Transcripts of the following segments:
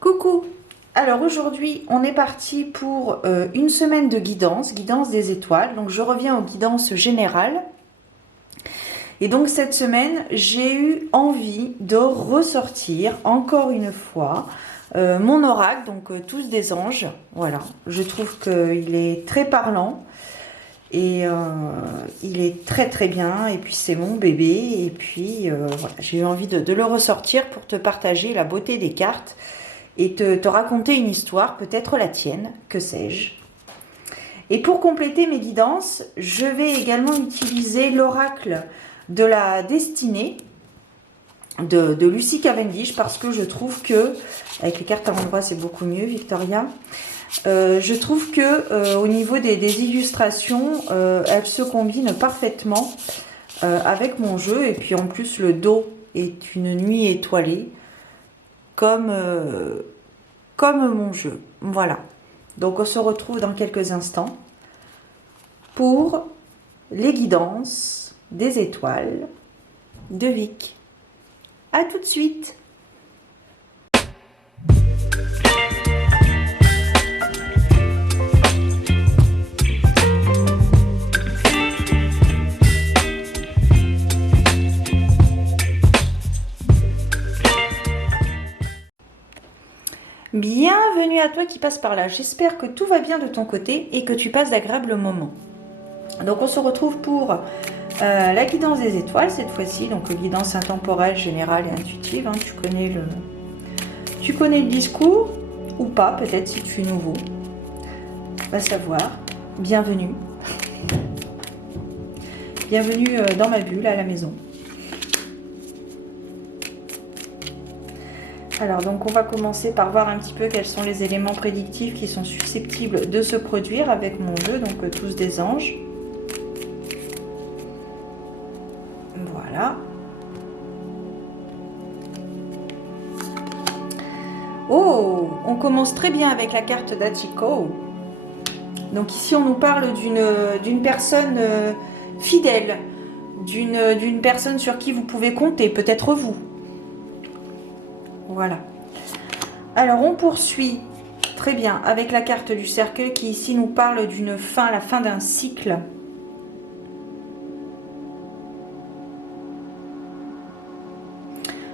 Coucou! Alors aujourd'hui, on est parti pour une semaine de guidance, guidance des étoiles. Donc je reviens aux guidances générales. Et donc cette semaine, j'ai eu envie de ressortir encore une fois mon oracle, donc tous des anges. Voilà, je trouve qu'il est très parlant et il est très très bien. Et puis c'est mon bébé. Et puis voilà, j'ai eu envie de le ressortir pour te partager la beauté des cartes et te raconter une histoire, peut-être la tienne, que sais-je. Et pour compléter mes guidances, je vais également utiliser l'oracle de la destinée de Lucy Cavendish parce que je trouve que, avec les cartes à l'endroit c'est beaucoup mieux, Victoria, je trouve que au niveau des illustrations, elles se combinent parfaitement avec mon jeu. Et puis en plus le dos est une nuit étoilée comme, comme mon jeu. Voilà. Donc on se retrouve dans quelques instants pour les guidances des étoiles de Vic. À tout de suite. Bienvenue à toi qui passe par là. J'espère que tout va bien de ton côté et que tu passes d'agréables moments. Donc on se retrouve pour la guidance des étoiles cette fois-ci, donc guidance intemporelle, générale et intuitive. Hein. Tu connais le discours ou pas, peut-être si tu es nouveau. Va savoir. Bienvenue. Bienvenue dans ma bulle à la maison. Alors donc on va commencer par voir un petit peu quels sont les éléments prédictifs qui sont susceptibles de se produire avec mon jeu, donc tous des anges. Voilà. Oh, on commence très bien avec la carte d'Achiko. Donc ici on nous parle d'une personne fidèle, d'une personne sur qui vous pouvez compter, peut-être vous. Voilà. Alors on poursuit très bien avec la carte du cercle qui ici nous parle d'une fin, la fin d'un cycle.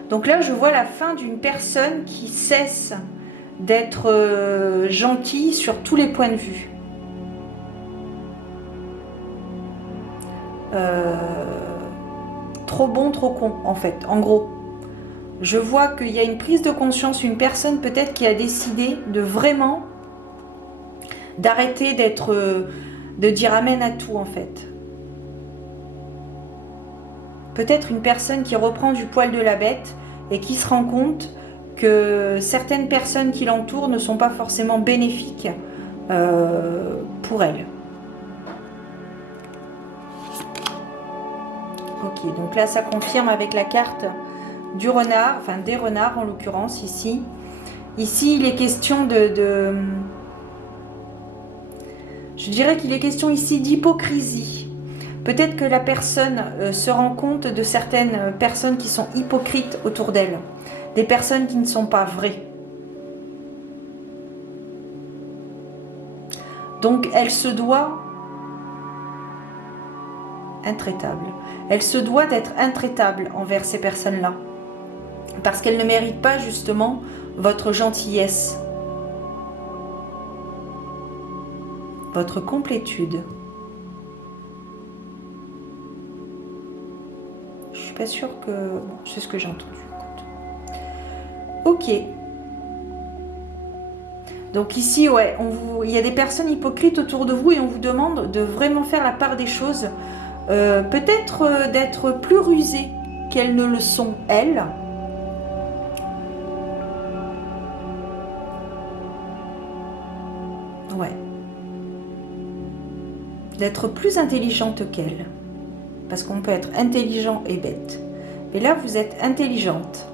Donc là je vois la fin d'une personne qui cesse d'être gentille sur tous les points de vue. Trop bon, trop con en fait, en gros. Je vois qu'il y a une prise de conscience, une personne peut-être qui a décidé de vraiment d'arrêter de dire amen à tout en fait. Peut-être une personne qui reprend du poil de la bête et qui se rend compte que certaines personnes qui l'entourent ne sont pas forcément bénéfiques pour elle. Ok, donc là ça confirme avec la carte du renard, enfin des renards en l'occurrence ici. Ici il est question je dirais qu'il est question ici d'hypocrisie. Peut-être que la personne se rend compte de certaines personnes qui sont hypocrites autour d'elle. Des personnes qui ne sont pas vraies. Donc elle se doit intraitable. Elle se doit d'être intraitable envers ces personnes-là. Parce qu'elles ne méritent pas justement votre gentillesse. Votre complétude. Je suis pas sûre que... Bon, c'est ce que j'ai entendu. Ok. Donc ici, ouais, il y a des personnes hypocrites autour de vous et on vous demande de vraiment faire la part des choses. Peut-être d'être plus rusées qu'elles ne le sont, elles. Ouais. D'être plus intelligente qu'elles. Parce qu'on peut être intelligent et bête. Et là, vous êtes intelligente.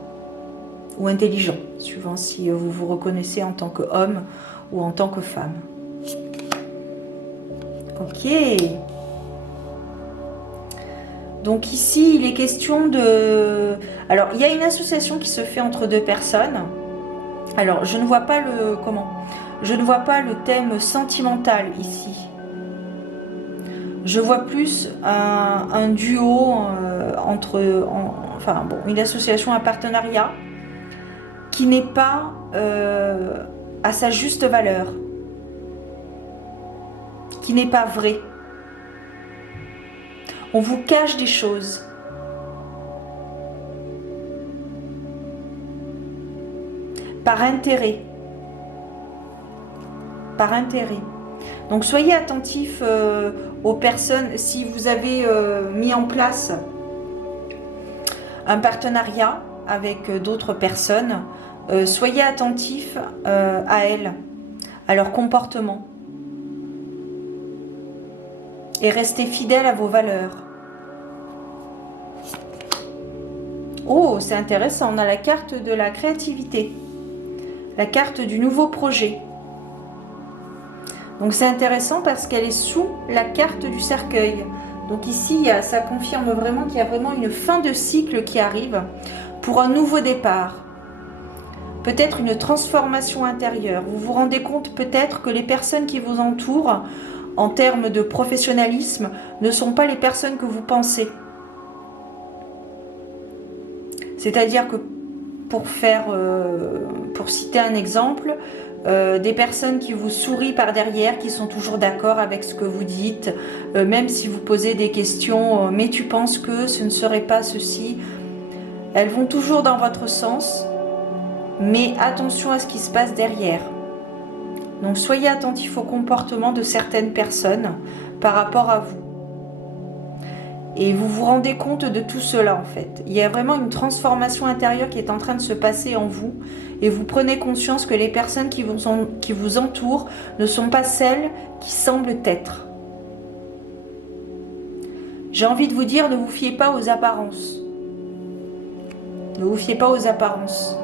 Ou intelligent, suivant si vous vous reconnaissez en tant qu'homme ou en tant que femme. Ok. Donc ici, il est question de... Alors, il y a une association qui se fait entre deux personnes. Alors, je ne vois pas le... Comment? Je ne vois pas le thème sentimental ici. Je vois plus un duo enfin bon, une association, un partenariat qui n'est pas à sa juste valeur, qui n'est pas vrai. On vous cache des choses. Par intérêt. Par intérêt. Donc soyez attentifs aux personnes. Si vous avez mis en place un partenariat avec d'autres personnes, soyez attentifs à elles, à leur comportement. Et restez fidèles à vos valeurs. Oh, c'est intéressant. On a la carte de la créativité. La carte du nouveau projet. Donc c'est intéressant parce qu'elle est sous la carte du cercueil. Donc ici, ça confirme vraiment qu'il y a vraiment une fin de cycle qui arrive pour un nouveau départ. Peut-être une transformation intérieure. Vous vous rendez compte peut-être que les personnes qui vous entourent, en termes de professionnalisme, ne sont pas les personnes que vous pensez. C'est-à-dire que pour citer un exemple, des personnes qui vous sourient par derrière, qui sont toujours d'accord avec ce que vous dites, même si vous posez des questions, mais tu penses que ce ne serait pas ceci, elles vont toujours dans votre sens, mais attention à ce qui se passe derrière. Donc soyez attentifs au comportement de certaines personnes par rapport à vous. Et vous vous rendez compte de tout cela en fait. Il y a vraiment une transformation intérieure qui est en train de se passer en vous. Et vous prenez conscience que les personnes qui vous entourent ne sont pas celles qui semblent être. J'ai envie de vous dire, ne vous fiez pas aux apparences. Ne vous fiez pas aux apparences.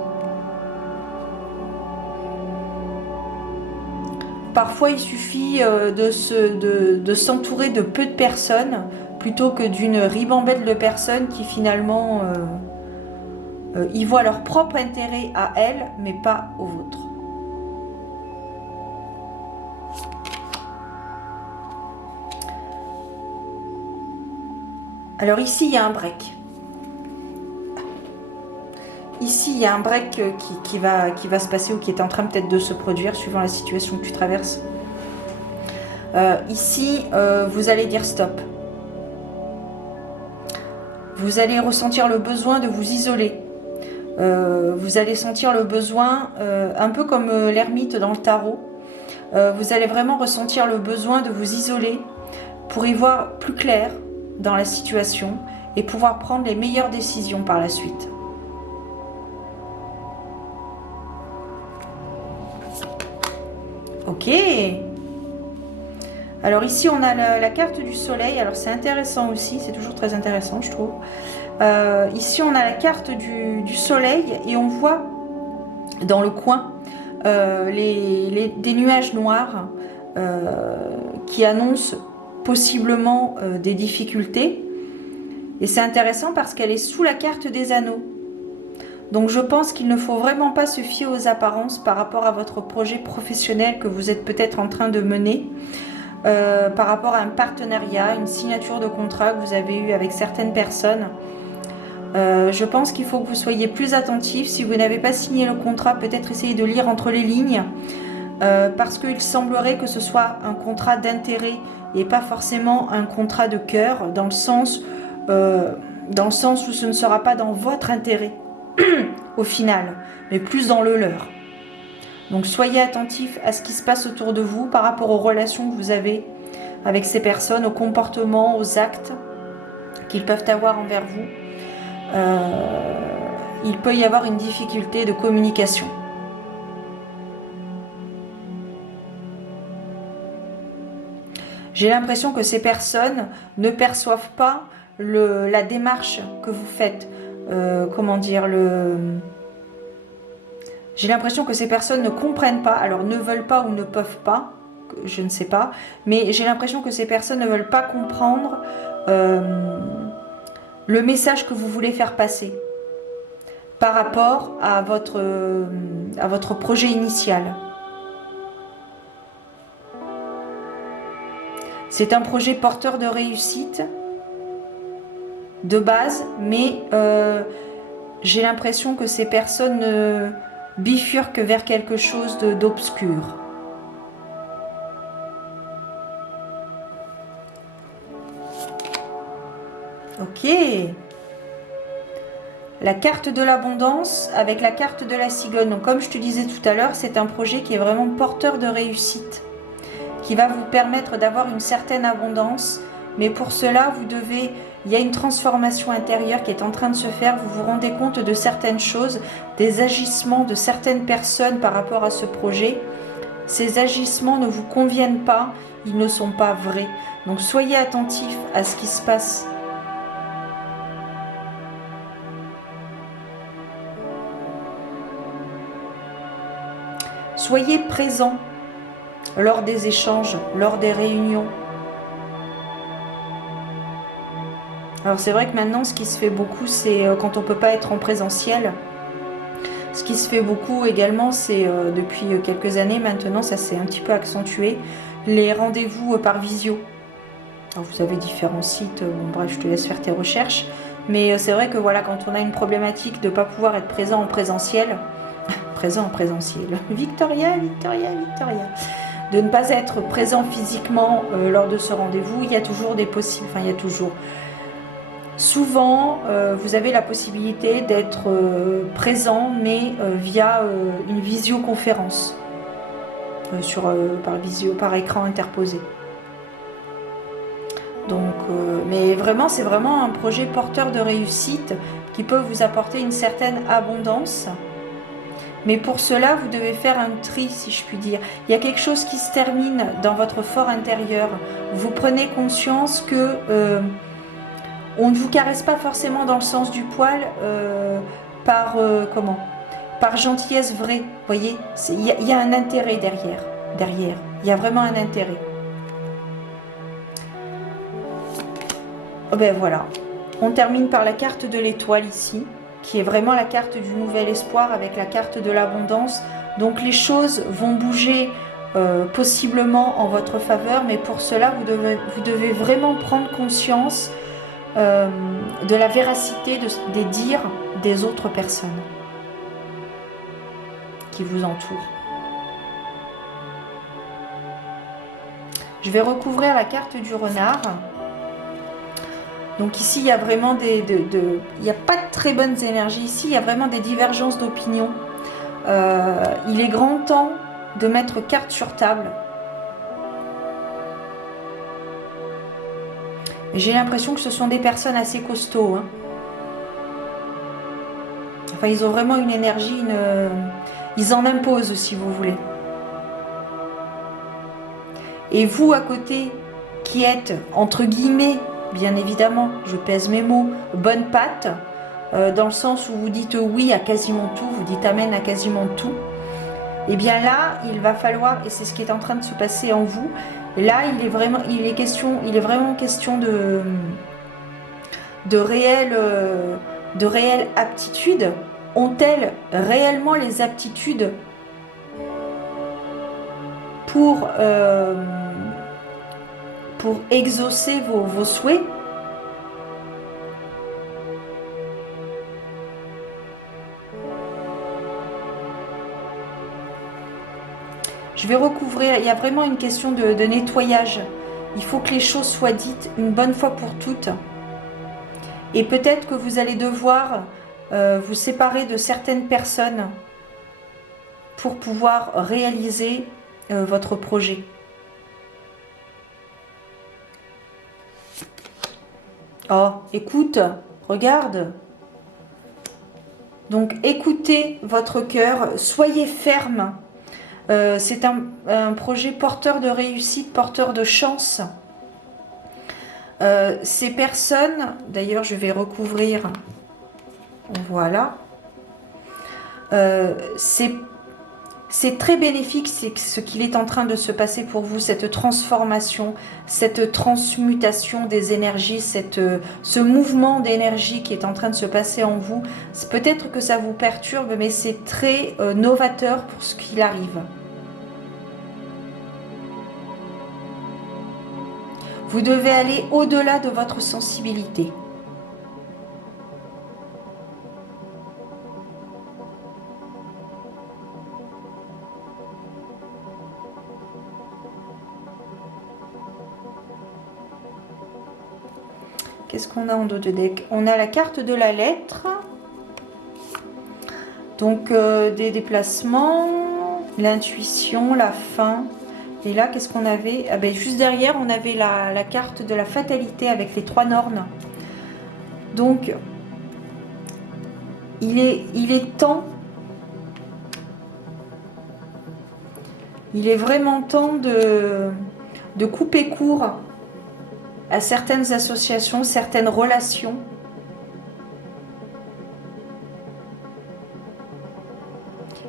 Parfois, il suffit de s'entourer de peu de personnes plutôt que d'une ribambelle de personnes qui finalement y voient leur propre intérêt à elles, mais pas au vôtre. Alors ici, il y a un break. Ici, il y a un break qui va se passer ou qui est en train peut-être de se produire suivant la situation que tu traverses. Ici, vous allez dire stop. Vous allez ressentir le besoin de vous isoler. Vous allez sentir le besoin, un peu comme l'ermite dans le tarot, vous allez vraiment ressentir le besoin de vous isoler pour y voir plus clair dans la situation et pouvoir prendre les meilleures décisions par la suite. Ok. Alors ici on a la carte du soleil, alors c'est intéressant aussi, c'est toujours très intéressant je trouve. Ici on a la carte du soleil et on voit dans le coin des nuages noirs qui annoncent possiblement des difficultés. Et c'est intéressant parce qu'elle est sous la carte des anneaux. Donc je pense qu'il ne faut vraiment pas se fier aux apparences par rapport à votre projet professionnel que vous êtes peut-être en train de mener, par rapport à un partenariat, une signature de contrat que vous avez eu avec certaines personnes. Je pense qu'il faut que vous soyez plus attentif. Si vous n'avez pas signé le contrat, peut-être essayer de lire entre les lignes, parce qu'il semblerait que ce soit un contrat d'intérêt et pas forcément un contrat de cœur, dans le sens où ce ne sera pas dans votre intérêt au final, mais plus dans le leur. Donc soyez attentifs à ce qui se passe autour de vous par rapport aux relations que vous avez avec ces personnes, aux comportements, aux actes qu'ils peuvent avoir envers vous. Il peut y avoir une difficulté de communication. J'ai l'impression que ces personnes ne perçoivent pas la démarche que vous faites. J'ai l'impression que ces personnes ne comprennent pas, alors ne veulent pas ou ne peuvent pas, je ne sais pas, mais j'ai l'impression que ces personnes ne veulent pas comprendre le message que vous voulez faire passer. par rapport à votre projet initial. C'est un projet porteur de réussite de base, mais j'ai l'impression que ces personnes bifurquent vers quelque chose d'obscur. Ok. La carte de l'abondance avec la carte de la cigogne. Donc, comme je te disais tout à l'heure, c'est un projet qui est vraiment porteur de réussite, qui va vous permettre d'avoir une certaine abondance. Mais pour cela, il y a une transformation intérieure qui est en train de se faire. Vous vous rendez compte de certaines choses, des agissements de certaines personnes par rapport à ce projet. Ces agissements ne vous conviennent pas, ils ne sont pas vrais. Donc soyez attentifs à ce qui se passe. Soyez présents lors des échanges, lors des réunions. Alors c'est vrai que maintenant, ce qui se fait beaucoup, c'est quand on ne peut pas être en présentiel. Ce qui se fait beaucoup également, c'est depuis quelques années maintenant, ça s'est un petit peu accentué, les rendez-vous par visio. Alors vous avez différents sites, bon, bref, je te laisse faire tes recherches. Mais c'est vrai que voilà, quand on a une problématique de ne pas pouvoir être présent en présentiel, Victoria, de ne pas être présent physiquement lors de ce rendez-vous, il y a toujours des possibles, enfin il y a toujours... Souvent, vous avez la possibilité d'être présent, mais via une visioconférence, par écran interposé. Donc, mais vraiment, c'est vraiment un projet porteur de réussite qui peut vous apporter une certaine abondance. Mais pour cela, vous devez faire un tri, si je puis dire. Il y a quelque chose qui se termine dans votre fort intérieur. Vous prenez conscience que on ne vous caresse pas forcément dans le sens du poil par gentillesse vraie. Vous voyez, il y a un intérêt derrière. Il y a vraiment un intérêt. Oh ben voilà. On termine par la carte de l'étoile ici, qui est vraiment la carte du nouvel espoir avec la carte de l'abondance. Donc les choses vont bouger possiblement en votre faveur, mais pour cela, vous devez vraiment prendre conscience de la véracité des dires des autres personnes qui vous entourent. Je vais recouvrir la carte du renard. Donc ici, il y a vraiment il n'y a pas de très bonnes énergies. Ici, il y a vraiment des divergences d'opinion. Il est grand temps de mettre carte sur table. J'ai l'impression que ce sont des personnes assez costauds. Hein. Enfin, ils ont vraiment une énergie, ils en imposent, si vous voulez. Et vous, à côté, qui êtes, entre guillemets, bien évidemment, je pèse mes mots, bonne patte, dans le sens où vous dites oui à quasiment tout, vous dites amen à quasiment tout, et bien là, il va falloir, et c'est ce qui est en train de se passer en vous, là, il est vraiment question de réelle aptitude. Ont-elles réellement les aptitudes pour exaucer vos souhaits? Je vais recouvrir, il y a vraiment une question de nettoyage. Il faut que les choses soient dites une bonne fois pour toutes. Et peut-être que vous allez devoir vous séparer de certaines personnes pour pouvoir réaliser votre projet. Oh, écoute, regarde. Donc, écoutez votre cœur, soyez ferme. C'est un projet porteur de réussite, porteur de chance. Ces personnes, d'ailleurs, je vais recouvrir. Voilà. Ces c'est très bénéfique, c'est ce qu'il est en train de se passer pour vous, cette transformation, cette transmutation des énergies, ce mouvement d'énergie qui est en train de se passer en vous. Peut-être que ça vous perturbe, mais c'est très novateur pour ce qu'il arrive. Vous devez aller au-delà de votre sensibilité. Qu'est-ce qu'on a en dos de deck? On a la carte de la lettre. Donc des déplacements, l'intuition, la fin. Et là, qu'est-ce qu'on avait? Ah ben, juste derrière, on avait la carte de la fatalité avec les 3 nornes. Donc, il est temps. Il est vraiment temps de couper court à certaines associations, certaines relations.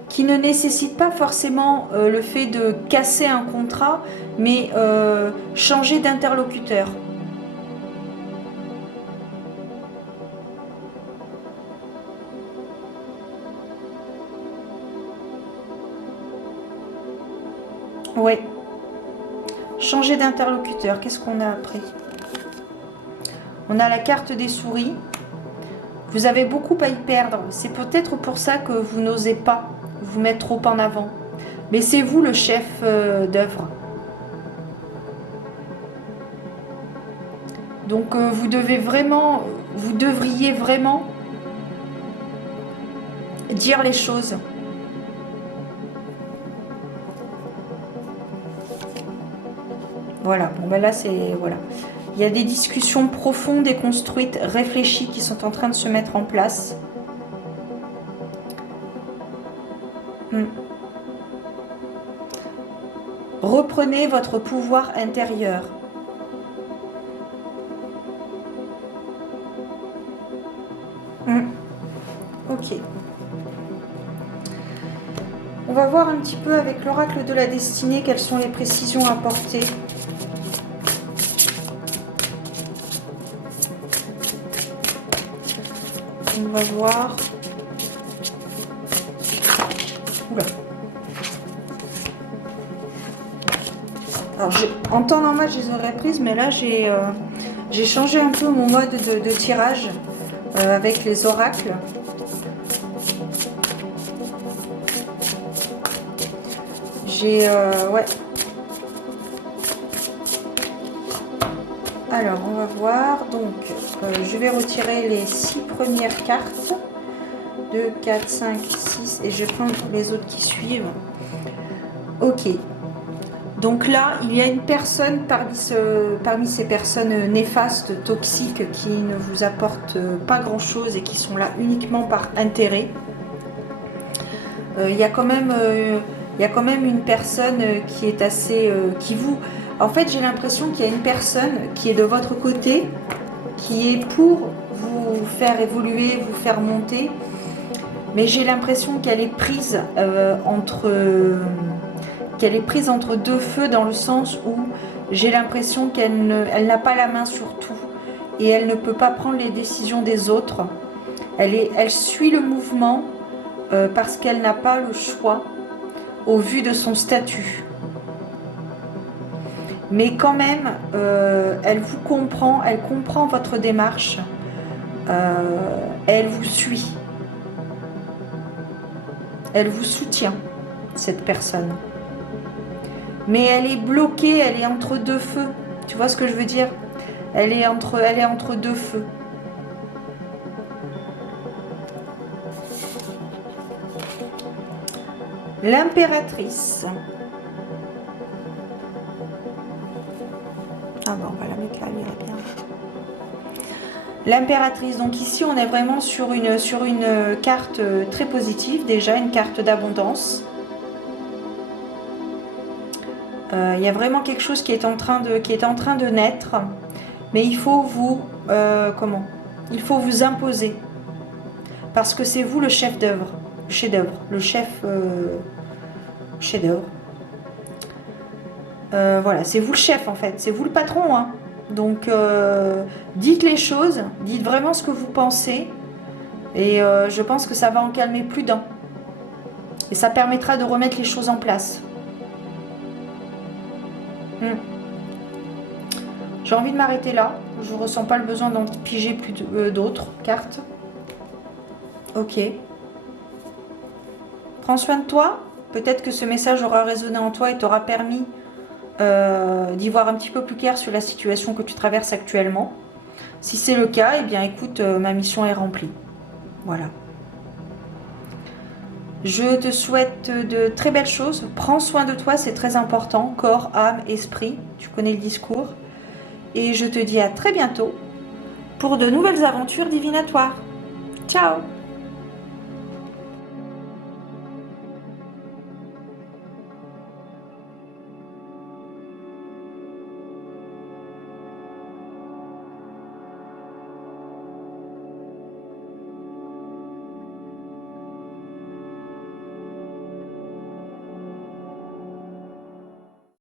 Qui ne nécessite pas forcément le fait de casser un contrat, mais changer d'interlocuteur. Ouais. Changer d'interlocuteur. Qu'est-ce qu'on a après? On a la carte des souris. Vous avez beaucoup à y perdre. C'est peut-être pour ça que vous n'osez pas vous mettre trop en avant. Mais c'est vous le chef d'œuvre. Donc vous devriez vraiment dire les choses. Voilà, bon ben là c'est... Voilà. Il y a des discussions profondes et construites, réfléchies qui sont en train de se mettre en place. Reprenez votre pouvoir intérieur. Ok. On va voir un petit peu avec l'oracle de la destinée quelles sont les précisions à apporter. On va voir. Oula. Alors, en temps normal, je les aurais prises, mais là, j'ai changé un peu mon mode de tirage avec les oracles. Ouais. Alors, on va voir. Donc, je vais retirer les 6 premières cartes. 2, 4, 5, 6. Et je vais prendre les autres qui suivent. Ok. Donc là, il y a une personne parmi ces personnes néfastes, toxiques, qui ne vous apportent pas grand-chose et qui sont là uniquement par intérêt. Il y a quand même une personne qui est assez... En fait, j'ai l'impression qu'il y a une personne qui est de votre côté, qui est pour vous faire évoluer, vous faire monter. Mais j'ai l'impression qu'elle est prise entre deux feux, dans le sens où j'ai l'impression qu'elle n'a pas la main sur tout et elle ne peut pas prendre les décisions des autres. Elle suit le mouvement parce qu'elle n'a pas le choix au vu de son statut. Mais quand même, elle vous comprend, elle comprend votre démarche, elle vous suit. Elle vous soutient, cette personne. Mais elle est bloquée, elle est entre deux feux. Tu vois ce que je veux dire? Elle est entre deux feux. L'impératrice. Ah bon, on va la mettre là, elle irait bien. L'impératrice. Donc ici, on est vraiment sur une carte très positive, déjà, une carte d'abondance. Il y a vraiment quelque chose qui est en train de naître, mais il faut vous il faut vous imposer, parce que c'est vous le chef d'œuvre, le chef-d'œuvre, le chef chef-d'œuvre. Voilà, c'est vous le chef en fait, c'est vous le patron, hein. Donc dites les choses, dites vraiment ce que vous pensez, et je pense que ça va en calmer plus d'un. Et ça permettra de remettre les choses en place. J'ai envie de m'arrêter là. Je ne ressens pas le besoin d'en piger plus d'autres cartes. Ok. Prends soin de toi. Peut-être que ce message aura résonné en toi et t'aura permis d'y voir un petit peu plus clair sur la situation que tu traverses actuellement. Si c'est le cas, eh bien écoute, ma mission est remplie. Voilà. Je te souhaite de très belles choses. Prends soin de toi, c'est très important. Corps, âme, esprit. Tu connais le discours. Et je te dis à très bientôt pour de nouvelles aventures divinatoires. Ciao!